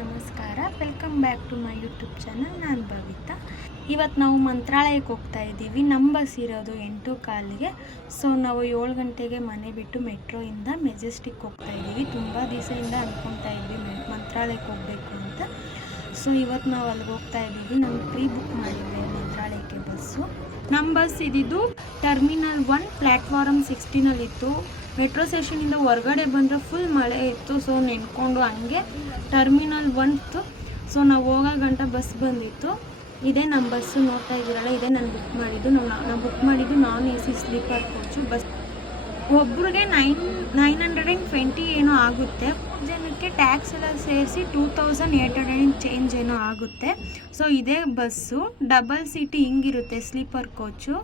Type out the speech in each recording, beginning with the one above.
ನಮಸ್ಕಾರ. Welcome back to my YouTube channel ನಾನು ಭವಿತಾ. ಇವತ್ತು ನಾವು ಮಂತ್ರಾಲಯಕ್ಕೆ ಹೋಗ್ತಾ ಇದ್ದೀವಿ. ನಮ್ಮ ಬಸ್ ಇರೋದು ಎಂಟು ಕಾಲಿಗೆ. ಸೊ ನಾವು ಏಳು ಗಂಟೆಗೆ ಮನೆ ಬಿಟ್ಟು ಮೆಟ್ರೋಯಿಂದ ಮೆಜೆಸ್ಟಿಕ್ ಹೋಗ್ತಾ ಇದ್ದೀವಿ. ತುಂಬ ದಿವಸದಿಂದ ಅಂದ್ಕೊತಾ ಇದ್ವಿ ಮಂತ್ರಾಲಯಕ್ಕೆ ಹೋಗಬೇಕು ಅಂತ. ಸೊ ಇವತ್ತು ನಾವು ಅಲ್ಲಿಗೆ ಹೋಗ್ತಾ ಇದ್ದೀವಿ. ನಮ್ಗೆ ಪ್ರೀ ಬುಕ್ ಮಾಡಿದ್ದೆ ಮಂತ್ರಾಲಯಕ್ಕೆ ಬಸ್ಸು. ನಮ್ಮ ಬಸ್ ಇದ್ದಿದ್ದು ಟರ್ಮಿನಲ್ ಒನ್ ಪ್ಲ್ಯಾಟ್ಫಾರಮ್ ಸಿಕ್ಸ್ಟಿನಲ್ಲಿತ್ತು. ಮೆಟ್ರೋ ಸ್ಟೇಷನಿಂದ ಹೊರಗಡೆ ಬಂದರೆ ಫುಲ್ ಮಳೆ ಇತ್ತು ಸೊ ನೆನ್ಕೊಂಡು ಹಂಗೆ ಟರ್ಮಿನಲ್ ಒನ್ತು ಸೊ ನಾವು ಹೋಗೋ ಗಂಟ ಬಸ್ ಬಂದಿತ್ತು. ಇದೇ ನಮ್ಮ ಬಸ್ಸು ನೋಡ್ತಾ ಇದ್ದೀರಲ್ಲ, ಇದೇ ನಾನು ಬುಕ್ ಮಾಡಿದ್ದು. ನಾವು ನಾವು ಬುಕ್ ಮಾಡಿದ್ದು non A C sleeper coach bus ಒಬ್ರಿಗೆ nine nine hundred and twenty ಏನೋ ಆಗುತ್ತೆ. ಜನಕ್ಕೆ ಟ್ಯಾಕ್ಸ್ ಎಲ್ಲ ಸೇರಿಸಿ two thousand eight hundred and change ಏನೋ ಆಗುತ್ತೆ. ಸೊ ಇದೇ ಬಸ್ಸು ಡಬಲ್ ಸೀಟಿ ಹಿಂಗಿರುತ್ತೆ ಸ್ಲೀಪರ್ ಕೋಚು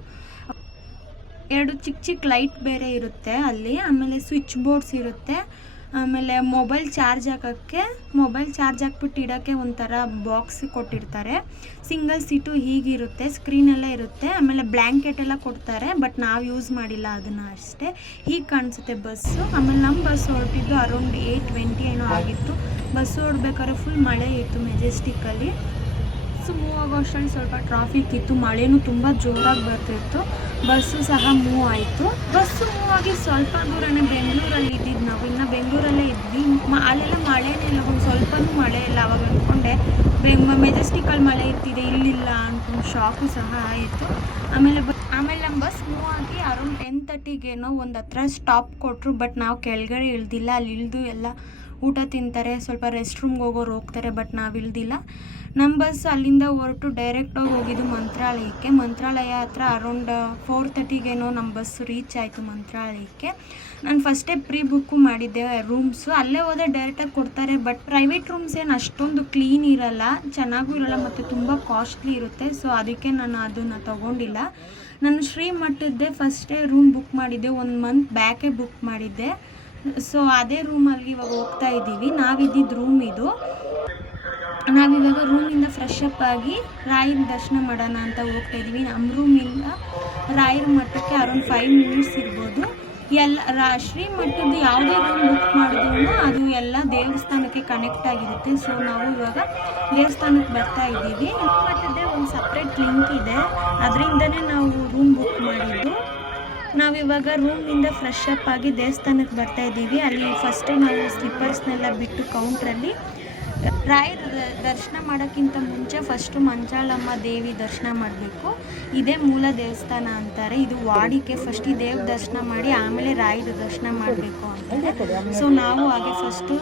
ಎರಡು ಚಿಕ್ಕ ಚಿಕ್ಕ ಲೈಟ್ ಬೇರೆ ಇರುತ್ತೆ ಅಲ್ಲಿ. ಆಮೇಲೆ ಸ್ವಿಚ್ ಬೋರ್ಡ್ಸ್ ಇರುತ್ತೆ. ಆಮೇಲೆ ಮೊಬೈಲ್ ಚಾರ್ಜ್ ಹಾಕೋಕ್ಕೆ, ಮೊಬೈಲ್ ಚಾರ್ಜ್ ಹಾಕ್ಬಿಟ್ಟು ಇಡೋಕ್ಕೆ ಒಂಥರ ಬಾಕ್ಸ್ ಕೊಟ್ಟಿರ್ತಾರೆ. ಸಿಂಗಲ್ ಸೀಟು ಹೀಗಿರುತ್ತೆ ಸ್ಕ್ರೀನ್ ಎಲ್ಲ ಇರುತ್ತೆ. ಆಮೇಲೆ ಬ್ಲ್ಯಾಂಕೆಟ್ ಎಲ್ಲ ಕೊಡ್ತಾರೆ, ಬಟ್ ನಾವು ಯೂಸ್ ಮಾಡಿಲ್ಲ ಅದನ್ನು ಅಷ್ಟೇ. ಹೀಗೆ ಕಾಣಿಸುತ್ತೆ ಬಸ್ಸು. ಆಮೇಲೆ ನಮ್ಮ ಬಸ್ ಹೊರಟಿದ್ದು ಅರೌಂಡ್ ಏಯ್ಟ್ ಟ್ವೆಂಟಿ ಏನೋ ಆಗಿತ್ತು. ಬಸ್ ಹೊರಡ್ಬೇಕಾದ್ರೆ ಫುಲ್ ಮಳೆ ಇತ್ತು ಮೆಜೆಸ್ಟಿಕ್ಕಲ್ಲಿ ಬಸ್ಸು ಮೂವ್ ಆಗೋ ಅಷ್ಟರಲ್ಲಿ ಸ್ವಲ್ಪ ಟ್ರಾಫಿಕ್ ಇತ್ತು. ಮಳೆನೂ ತುಂಬ ಜೋರಾಗಿ ಬರ್ತಿತ್ತು. ಬಸ್ಸು ಸಹ ಮೂವ್ ಆಯಿತು ಬಸ್ಸು ಮೂವ್ ಆಗಿ ಸ್ವಲ್ಪ ದೂರನೇ ಬೆಂಗಳೂರಲ್ಲಿ ಇದ್ದಿದ್ದು ನಾವು. ಇನ್ನು ಬೆಂಗಳೂರಲ್ಲೇ ಇದ್ವಿ. ಅಲ್ಲೆಲ್ಲ ಮಳೆನೇ ಇಲ್ಲ. ಒಂದು ಸ್ವಲ್ಪನೂ ಮಳೆ ಇಲ್ಲ. ಅವಾಗ ಅಂದ್ಕೊಂಡೆ ಬೆಂಗ್ ಮೆಜೆಸ್ಟಿಕಲ್ಲಿ ಮಳೆ ಇರ್ತಿದೆ. ಇಲ್ಲಿಲ್ಲ ಅಂದ್ಕೊಂಡು ಶಾಕು ಸಹ ಆಯಿತು. ಆಮೇಲೆ ಬ, ಆಮೇಲೆ ನಮ್ಮ ಬಸ್ ಮೂವ್ ಆಗಿ ಅರೌಂಡ್ ಟೆನ್ ತರ್ಟಿಗೇನೋ ಒಂದು ಹತ್ರ ಸ್ಟಾಪ್ ಕೊಟ್ಟರು ಬಟ್ ನಾವು ಕೆಳಗಡೆ ಇಳ್ದಿಲ್ಲ. ಅಲ್ಲಿ ಇಳಿದು ಎಲ್ಲ ಊಟ ತಿಂತಾರೆ, ಸ್ವಲ್ಪ ರೆಸ್ಟ್ ರೂಮ್ಗೆ ಹೋಗೋರು ಹೋಗ್ತಾರೆ ಬಟ್ ನಾವು ಇಳ್ದಿಲ್ಲ ನಮ್ಮ ಬಸ್ ಅಲ್ಲಿಂದ ಹೊರಟು ಡೈರೆಕ್ಟಾಗಿ ಹೋಗಿದ್ದು ಮಂತ್ರಾಲಯಕ್ಕೆ. ಮಂತ್ರಾಲಯ ಹತ್ರ ಅರೌಂಡ್ ಫೋರ್ ತರ್ಟಿಗೇನೋ ನಮ್ಮ ಬಸ್ ರೀಚ್ ಆಯಿತು ಮಂತ್ರಾಲಯಕ್ಕೆ. ನಾನು ಫಸ್ಟೇ ಪ್ರೀ ಬುಕ್ಕು ಮಾಡಿದ್ದೆ ರೂಮ್ಸು ಅಲ್ಲೇ ಹೋದರೆ ಡೈರೆಕ್ಟಾಗಿ ಕೊಡ್ತಾರೆ ಬಟ್ ಪ್ರೈವೇಟ್ ರೂಮ್ಸ್ ಏನು ಅಷ್ಟೊಂದು ಕ್ಲೀನ್ ಇರಲ್ಲ, ಚೆನ್ನಾಗೂ ಇರಲ್ಲ ಮತ್ತು ತುಂಬ ಕಾಸ್ಟ್ಲಿ ಇರುತ್ತೆ. ಸೊ ಅದಕ್ಕೆ ನಾನು ಅದನ್ನು ತೊಗೊಂಡಿಲ್ಲ. ನಾನು ಶ್ರೀಮಠದ್ದೇ ಫಸ್ಟೇ ರೂಮ್ ಬುಕ್ ಮಾಡಿದ್ದೆ, ಒಂದು ಮಂತ್ ಬ್ಯಾಕೇ ಬುಕ್ ಮಾಡಿದ್ದೆ. ಸೊ ಅದೇ ರೂಮಲ್ಲಿ ಇವಾಗ ಹೋಗ್ತಾ ಇದ್ದೀವಿ. ನಾವಿದ್ದಿದ್ದು ರೂಮ್ ಇದು. ನಾವಿವಾಗ ರೂಮಿಂದ ಫ್ರೆಶ್ ಅಪ್ ಆಗಿ ರಾಯರ ದರ್ಶನ ಮಾಡೋಣ ಅಂತ ಹೋಗ್ತಾ ಇದ್ದೀವಿ. ನಮ್ಮ ರೂಮಿಂದ ರಾಯರ ಮಠಕ್ಕೆ ಅರೌಂಡ್ ಫೈವ್ ಮಿನಿಟ್ಸ್ ಇರ್ಬೋದು. ಎಲ್ಲ, ರಾ ಶ್ರೀಮಠದ್ದು ಯಾವುದೇ ರೂಮ್ ಬುಕ್ ಮಾಡಿದ್ರು ಅದು ಎಲ್ಲ ದೇವಸ್ಥಾನಕ್ಕೆ ಕನೆಕ್ಟ್ ಆಗಿರುತ್ತೆ. ಸೊ ನಾವು ಇವಾಗ ದೇವಸ್ಥಾನಕ್ಕೆ ಬರ್ತಾ ಇದ್ದೀವಿ. ಮಠದ್ದೇ ಒಂದು ಸಪ್ರೇಟ್ ಲಿಂಕ್ ಇದೆ. ಅದರಿಂದನೇ ನಾವು ರೂಮ್ ಬುಕ್ ಮಾಡಿದ್ದು. ನಾವಿವಾಗ ರೂಮಿಂದ ಫ್ರೆಶ್ ಅಪ್ ಆಗಿ ದೇವಸ್ಥಾನಕ್ಕೆ ಬರ್ತಾ ಇದ್ದೀವಿ. ಅಲ್ಲಿ ಫಸ್ಟೇ ನಾವು ಸ್ಲಿಪ್ಪರ್ಸ್ನೆಲ್ಲ ಬಿಟ್ಟು ಕೌಂಟ್ರಲ್ಲಿ ರಾಯರ ದರ್ಶನ ಮಾಡೋಕ್ಕಿಂತ ಮುಂಚೆ ಫಸ್ಟು ಮಂಜಾಳಮ್ಮ ದೇವಿ ದರ್ಶನ ಮಾಡಬೇಕು. ಇದೇ ಮೂಲ ದೇವಸ್ಥಾನ ಅಂತಾರೆ. ಇದು ವಾಡಿಕೆ. ಫಸ್ಟ್ ಈ ದೇವ್ ದರ್ಶನ ಮಾಡಿ ಆಮೇಲೆ ರಾಯರ ದರ್ಶನ ಮಾಡಬೇಕು ಅಂತಾರೆ. ಸೊ ನಾವು ಹಾಗೆ ಫಸ್ಟು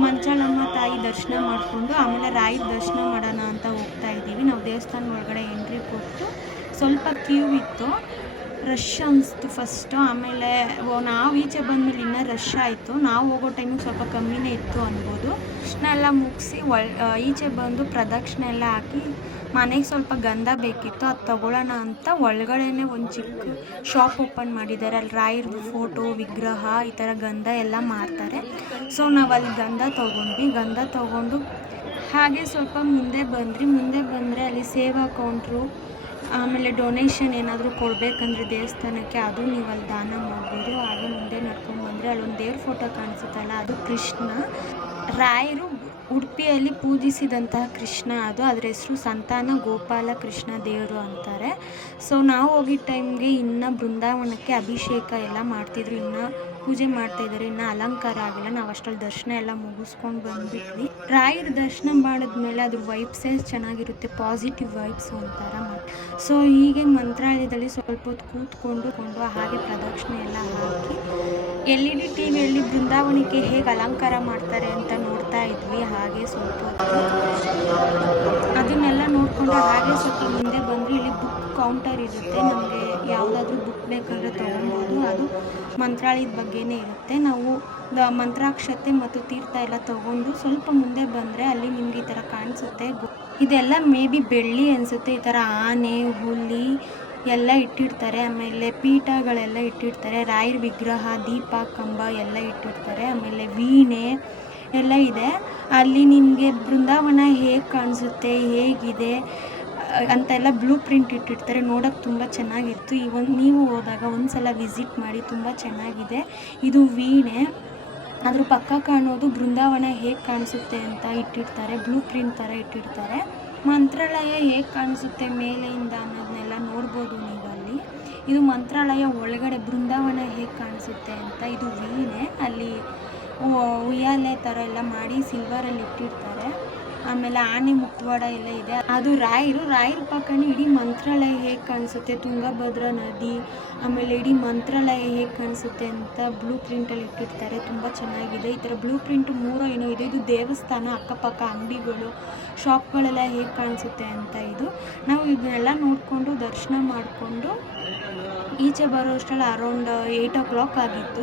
ಮಂಚಾಳಮ್ಮ ತಾಯಿ ದರ್ಶನ ಮಾಡಿಕೊಂಡು ಆಮೇಲೆ ರಾಯರ ದರ್ಶನ ಮಾಡೋಣ ಅಂತ ಹೋಗ್ತಾ ಇದ್ದೀವಿ. ನಾವು ದೇವಸ್ಥಾನ ಒಳಗಡೆ ಎಂಟ್ರಿ ಕೊಟ್ಟು ಸ್ವಲ್ಪ ಕ್ಯೂ ಇತ್ತು. ರಶ್ ಅನ್ನಿಸ್ತು ಫಸ್ಟು ಆಮೇಲೆ, ಓ, ನಾವು ಈಚೆ ಬಂದಮೇಲೆ ಇನ್ನೂ ರಶ್ ಆಯಿತು. ನಾವು ಹೋಗೋ ಟೈಮಿಗೆ ಸ್ವಲ್ಪ ಕಮ್ಮಿನೇ ಇತ್ತು ಅನ್ಬೋದು. ಎಲ್ಲ ಮುಗಿಸಿ, ಒಳ್ ಈಚೆ ಬಂದು ಪ್ರದಕ್ಷಿಣೆ ಎಲ್ಲ ಹಾಕಿ, ಮನೆಗೆ ಸ್ವಲ್ಪ ಗಂಧ ಬೇಕಿತ್ತು, ಅದು ತೊಗೊಳ್ಳೋಣ ಅಂತ ಒಳಗಡೆನೆ ಒಂದು ಚಿಕ್ಕ ಶಾಪ್ ಓಪನ್ ಮಾಡಿದ್ದಾರೆ ಅಲ್ಲಿ ರಾಯರ ಫೋಟೋ ವಿಗ್ರಹ, ಈ ಥರ ಗಂಧ ಎಲ್ಲ ಮಾರ್ತಾರೆ. ಸೊ ನಾವು ಅಲ್ಲಿ ಗಂಧ ತೊಗೊಂಡ್ವಿ. ಗಂಧ ತೊಗೊಂಡು ಹಾಗೆ ಸ್ವಲ್ಪ ಮುಂದೆ ಬಂದ್ರಿ ಮುಂದೆ ಬಂದರೆ ಅಲ್ಲಿ ಸೇವಾ ಕೌಂಟ್ರು ಆಮೇಲೆ ಡೊನೇಷನ್ ಏನಾದರೂ ಕೊಡಬೇಕಂದ್ರೆ ದೇವಸ್ಥಾನಕ್ಕೆ, ಅದು ನೀವು ಅಲ್ಲಿ ದಾನ ಮಾಡ್ಬೋದು. ಹಾಗೆ ಮುಂದೆ ನಡ್ಕೊಂಡು ಬಂದರೆ ಅಲ್ಲೊಂದು ದೇವ್ರ ಫೋಟೋ ಕಾಣಿಸುತ್ತಲ್ಲ, ಅದು ಕೃಷ್ಣ. ರಾಯರು ಉಡುಪಿಯಲ್ಲಿ ಪೂಜಿಸಿದಂತಹ ಕೃಷ್ಣ ಅದು. ಅದರ ಹೆಸರು ಸಂತಾನ ಗೋಪಾಲ ಕೃಷ್ಣ ದೇವರು ಅಂತಾರೆ. ಸೊ ನಾವು ಹೋಗಿದ್ದ ಟೈಮ್ಗೆ ಇನ್ನು ಬೃಂದಾವನಕ್ಕೆ ಅಭಿಷೇಕ ಎಲ್ಲ ಮಾಡ್ತಿದ್ರು. ಇನ್ನು ಪೂಜೆ ಮಾಡ್ತಾ ಇದ್ದಾರೆ. ಇನ್ನು ಅಲಂಕಾರ ಆಗಿಲ್ಲ. ನಾವು ಅಷ್ಟರಲ್ಲಿ ದರ್ಶನ ಎಲ್ಲ ಮುಗಿಸ್ಕೊಂಡು ಬಂದ್ಬಿಟ್ವಿ. ರಾಯರ ದರ್ಶನ ಮಾಡಿದ್ಮೇಲೆ ಅದ್ರ ವೈಬ್ಸೇ ಚೆನ್ನಾಗಿರುತ್ತೆ. ಪಾಸಿಟಿವ್ ವೈಬ್ಸ್ ಒಂಥರ ಸೊ ಹೀಗೆ ಮಂತ್ರಾಲಯದಲ್ಲಿ ಸ್ವಲ್ಪ ಹೊತ್ತು ಕೂತ್ಕೊಂಡು ಕೊಂಡು ಹಾಗೆ ಪ್ರದಕ್ಷಿಣೆ ಎಲ್ಲ ಹಾಕಿ ಎಲ್ ಇ ಡಿ ಟಿ ವಿಯಲ್ಲಿ ಬೃಂದಾವನಕ್ಕೆ ಹೇಗೆ ಅಲಂಕಾರ ಮಾಡ್ತಾರೆ ಅಂತ ನೋಡ್ತಾ ಇದ್ವಿ. ಹಾಗೆ ಸ್ವಲ್ಪ ಹೊತ್ತು ಅದನ್ನೆಲ್ಲ ನೋಡಿಕೊಂಡು ಹಾಗೆ ಸ್ವಲ್ಪ ಮುಂದೆ ಬಂದರೆ ಇಲ್ಲಿ ಬುಕ್ ಕೌಂಟರ್ ಇರುತ್ತೆ. ನಮಗೆ ಯಾವುದಾದ್ರೂ ಬುಕ್ ಬೇಕಾದ್ರೆ ತೊಗೊಬೋದು ಅದು ಮಂತ್ರಾಲಯದ ಬಗ್ಗೆನೇ ಇರುತ್ತೆ. ನಾವು ಮಂತ್ರಾಕ್ಷತೆ ಮತ್ತು ತೀರ್ಥ ಎಲ್ಲ ತೊಗೊಂಡು ಸ್ವಲ್ಪ ಮುಂದೆ ಬಂದರೆ ಅಲ್ಲಿ ನಿಮ್ಗೆ ಈ ಥರ ಕಾಣಿಸುತ್ತೆ. ಇದೆಲ್ಲ ಮೇ ಬಿ ಬೆಳ್ಳಿ ಅನಿಸುತ್ತೆ. ಈ ಥರ ಆನೆ ಹುಲಿ ಎಲ್ಲ ಇಟ್ಟಿರ್ತಾರೆ. ಆಮೇಲೆ ಪೀಠಗಳೆಲ್ಲ ಇಟ್ಟಿರ್ತಾರೆ. ರಾಯರ ವಿಗ್ರಹ ದೀಪ ಕಂಬ ಎಲ್ಲ ಇಟ್ಟಿರ್ತಾರೆ. ಆಮೇಲೆ ವೀಣೆ ಎಲ್ಲ ಇದೆ. ಅಲ್ಲಿ ನಿಮಗೆ ಬೃಂದಾವನ ಹೇಗೆ ಕಾಣಿಸುತ್ತೆ, ಹೇಗಿದೆ ಅಂತ ಅಂತೆಲ್ಲ ಬ್ಲೂ ಪ್ರಿಂಟ್ ಇಟ್ಟಿರ್ತಾರೆ. ನೋಡೋಕೆ ತುಂಬ ಚೆನ್ನಾಗಿತ್ತು. ಈ ಒಂದು ನೀವು ಹೋದಾಗ ಒಂದು ಸಲ ವಿಸಿಟ್ ಮಾಡಿ ತುಂಬ ಚೆನ್ನಾಗಿದೆ. ಇದು ವೀಣೆ. ಅದ್ರ ಪಕ್ಕ ಕಾಣೋದು ಬೃಂದಾವನ ಹೇಗೆ ಕಾಣಿಸುತ್ತೆ ಅಂತ ಇಟ್ಟಿರ್ತಾರೆ. ಬ್ಲೂ ಪ್ರಿಂಟ್ ಥರ ಇಟ್ಟಿರ್ತಾರೆ. ಮಂತ್ರಾಲಯ ಹೇಗೆ ಕಾಣಿಸುತ್ತೆ ಮೇಲೆಯಿಂದ ಅನ್ನೋದನ್ನೆಲ್ಲ ನೋಡ್ಬೋದು ನೀವು ಅಲ್ಲಿ. ಇದು ಮಂತ್ರಾಲಯ ಒಳಗಡೆ ಬೃಂದಾವನ ಹೇಗೆ ಕಾಣಿಸುತ್ತೆ ಅಂತ ಇದು ವೀಣೆ. ಅಲ್ಲಿ ಉಯ್ಯಾಲೆ ಥರ ಎಲ್ಲ ಮಾಡಿ ಸಿಲ್ವರಲ್ಲಿ ಇಟ್ಟಿರ್ತಾರೆ ಆಮೇಲೆ ಆನೆ ಮುಖವಾಡ ಎಲ್ಲ ಇದೆ. ಅದು ರಾಯರು, ರಾಯರ ಪಕ್ಕನೇ ಇಡೀ ಮಂತ್ರಾಲಯ ಹೇಗೆ ಕಾಣಿಸುತ್ತೆ? ತುಂಗಭದ್ರಾ ನದಿ, ಆಮೇಲೆ ಇಡೀ ಮಂತ್ರಾಲಯ ಹೇಗೆ ಕಾಣಿಸುತ್ತೆ ಅಂತ ಬ್ಲೂ ಪ್ರಿಂಟಲ್ಲಿ ಇಟ್ಟಿರ್ತಾರೆ. ತುಂಬ ಚೆನ್ನಾಗಿದೆ. ಈ ಥರ ಬ್ಲೂ ಪ್ರಿಂಟ್ ಮೂರೋ ಏನೋ ಇದೆ. ಇದು ದೇವಸ್ಥಾನ, ಅಕ್ಕಪಕ್ಕ ಅಂಗಡಿಗಳು ಶಾಪ್ಗಳೆಲ್ಲ ಹೇಗೆ ಕಾಣಿಸುತ್ತೆ ಅಂತ ಇದು. ನಾವು ಇದನ್ನೆಲ್ಲ ನೋಡಿಕೊಂಡು ದರ್ಶನ ಮಾಡಿಕೊಂಡು ಈಚೆ ಬರೋ ಅಷ್ಟರಲ್ಲಿ ಅರೌಂಡ್ ಏಯ್ಟ್ ಓ ಕ್ಲಾಕ್ ಆಗಿತ್ತು.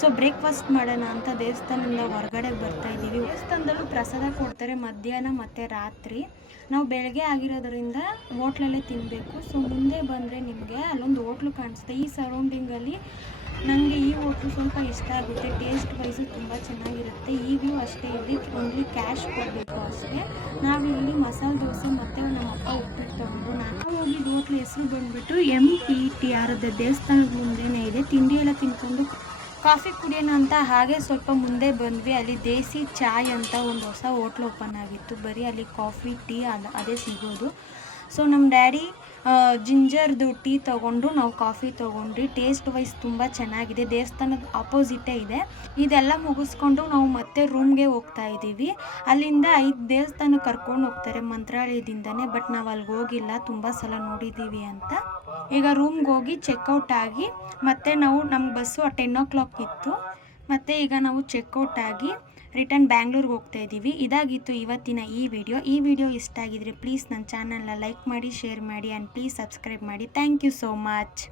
ಸೊ ಬ್ರೇಕ್ಫಾಸ್ಟ್ ಮಾಡೋಣ ಅಂತ ದೇವಸ್ಥಾನದಿಂದ ಹೊರಗಡೆ ಬರ್ತಾ ಇದ್ದೀವಿ ದೇವಸ್ಥಾನದಲ್ಲೂ ಪ್ರಸಾದ ಕೊಡ್ತಾರೆ. ಮಧ್ಯಾಹ್ನ ಮತ್ತು ರಾತ್ರಿ. ನಾವು ಬೆಳಗ್ಗೆ ಆಗಿರೋದ್ರಿಂದ ಹೋಟ್ಲಲ್ಲೇ ತಿನ್ನಬೇಕು ಸೊ, ಮುಂದೆ ಬಂದರೆ ನಿಮಗೆ ಅಲ್ಲೊಂದು ಹೋಟ್ಲು ಕಾಣಿಸುತ್ತೆ. ಈ ಸರೌಂಡಿಂಗಲ್ಲಿ ನನಗೆ ಈ ಹೋಟ್ಲು ಸ್ವಲ್ಪ ಇಷ್ಟ ಆಗುತ್ತೆ. ಟೇಸ್ಟ್ ವೈಸು ತುಂಬ ಚೆನ್ನಾಗಿರುತ್ತೆ. ಈಗಲೂ ಅಷ್ಟೇ ಇಲ್ಲಿ ಒಂದು ಕ್ಯಾಶ್ ಕೊಡಬೇಕು ಅಷ್ಟೇ. ನಾವು ಇಲ್ಲಿ ಮಸಾಲೆ ದೋಸೆ ಮತ್ತು ನಮ್ಮ ಅಪ್ಪ ಉಪ್ಪಿಟ್ಟು ತೊಗೊಂಡು ನಾನು ಹೋಗಿದ್ದು ಹೋಟ್ಲು ಹೆಸರು ಬಂದುಬಿಟ್ಟು ಎಂ ಪಿ ಟಿ ಆರ್ ದೇವಸ್ಥಾನದ ಮುಂದೆನೇ ಇದೆ. ತಿಂಡಿ ಎಲ್ಲ ತಿನ್ಕೊಂಡು ಕಾಫಿ ಕುಡಿಯೋಣ ಅಂತ ಹಾಗೆ ಸ್ವಲ್ಪ ಮುಂದೆ ಬಂದ್ವಿ. ಅಲ್ಲಿ ದೇಸಿ ಚಾಯ್ ಅಂತ ಒಂದು ಹೊಸ ಹೋಟ್ಲ್ ಓಪನ್ ಆಗಿತ್ತು. ಬರೀ ಅಲ್ಲಿ ಕಾಫಿ, ಟೀ ಅದು, ಅದೇ ಸಿಗೋದು. ಸೊ ನಮ್ಮ ಡ್ಯಾಡಿ ಜಿಂಜರ್ದು ಟೀ ತೊಗೊಂಡು ನಾವು ಕಾಫಿ ತೊಗೊಂಡ್ರಿ ಟೇಸ್ಟ್ ವೈಸ್ ತುಂಬ ಚೆನ್ನಾಗಿದೆ. ದೇವಸ್ಥಾನದ ಆಪೋಸಿಟೇ ಇದೆ. ಇದೆಲ್ಲ ಮುಗಿಸ್ಕೊಂಡು ನಾವು ಮತ್ತೆ ರೂಮ್ಗೆ ಹೋಗ್ತಾ ಇದ್ದೀವಿ. ಅಲ್ಲಿಂದ ಐದು ದೇವಸ್ಥಾನ ಕರ್ಕೊಂಡು ಹೋಗ್ತಾರೆ ಮಂತ್ರಾಲಯದಿಂದನೇ, ಬಟ್ ನಾವು ಅಲ್ಲಿಗೆ ಹೋಗಿಲ್ಲ. ತುಂಬ ಸಲ ನೋಡಿದ್ದೀವಿ ಅಂತ. ಈಗ ರೂಮ್ಗೆ ಹೋಗಿ ಚೆಕ್ಔಟ್ ಆಗಿ, ಮತ್ತೆ ನಾವು ನಮ್ಮ ಬಸ್ಸು ಟೆನ್ ಓ ಕ್ಲಾಕ್ ಇತ್ತು. ಮತ್ತು ಈಗ ನಾವು ಚೆಕ್ಔಟ್ ಆಗಿ ರಿಟರ್ನ್ ಬ್ಯಾಂಗ್ಳೂರ್ಗೆ ಹೋಗ್ತಾ ಇದ್ದೀವಿ. ಇದಾಗಿತ್ತು ಇವತ್ತಿನ ಈ ವಿಡಿಯೋ ಈ ವಿಡಿಯೋ ಇಷ್ಟ ಆಗಿದ್ರೆ ಪ್ಲೀಸ್ ನನ್ನ ಚಾನಲ್ನ ಲೈಕ್ ಮಾಡಿ ಶೇರ್ ಮಾಡಿ ಆ್ಯಂಡ್ ಪ್ಲೀಸ್ ಸಬ್ಸ್ಕ್ರೈಬ್ ಮಾಡಿ. Thank you so much